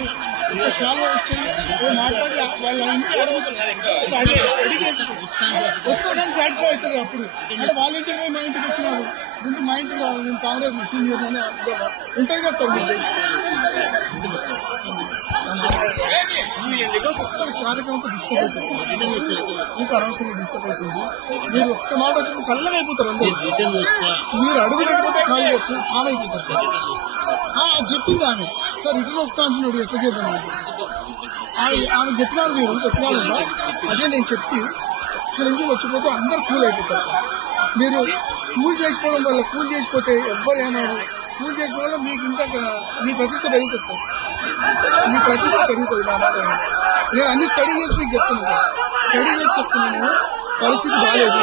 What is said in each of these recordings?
వేసుకొని షాల్ వేసుకొని మాట్లాడి వాళ్ళ ఇంటి అడుగుతున్నారు సో అడిగి అడిగేసి వస్తాడని సాటిస్ఫై అవుతారు అప్పుడు. అంటే వాళ్ళ ఇంటికి పోయి మా ఇంటికి వచ్చినారు. ముందు మా ఇంటికి రావాలి. నేను కాంగ్రెస్ సీనియర్ అని ఉంటుంది కదా సార్ మీకు కార్యక్రమంతో డిస్టర్బ్ అవుతుంది మీకు అనవసరంగా డిస్టర్బ్ అవుతుంది. మీరు ఒక్క మాట వచ్చి చల్లగా అయిపోతారు అందరూ. మీరు అడుగు పెట్టకపోతే ఖాళీ ఆన్ అయిపోతారు సార్. చెప్పింది ఆమె. సార్ రిటర్న్ వస్తా అంటున్నాడు ఎట్లా చేద్దాం ఆమె చెప్పినారు మీరు చెప్పినారు అదే నేను చెప్తే ఇక్కడ నుంచి వచ్చిపోతే అందరు కూల్ అయిపోతారు సార్. మీరు కూల్ చేసుకోవడం వల్ల కూల్ చేసిపోతే ఎవ్వరు ఏమన్నారు కూల్ చేసుకోవడం వల్ల మీకు ఇంకా మీ ప్రతిష్ట పెరుగుతుంది సార్. మీ ప్రతిష్ట పెరుగుతుంది నా మాట నేను అన్ని స్టడీ చేసి మీకు చెప్తున్నాను సార్. స్టడీ చేసి చెప్తున్నాను పరిస్థితి బాగాలేదు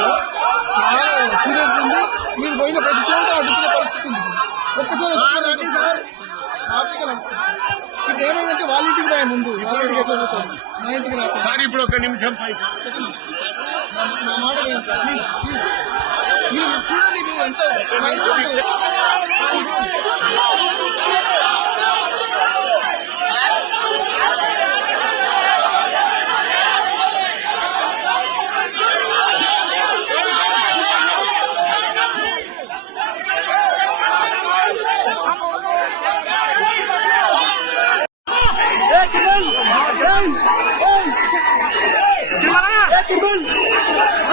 చాలా సీరియస్గా ఉంది. మీరు పోయిన ప్రతి చోట అడుగుతున్న పరిస్థితి ఉంది. ఒక్కసారి రండి సార్. షాప్కి ఇప్పుడు ఏమైందంటే వాళ్ళ ఇంటికి రాయ ముందు వాళ్ళ ఇంటికి ఎట్లా పోతారు మా ఇంటికి రా సార్ ఇప్పుడు ఒక నిమిషం నా- మాట సార్. Please please. మీరు చూడండి మీరు ఎంత 一般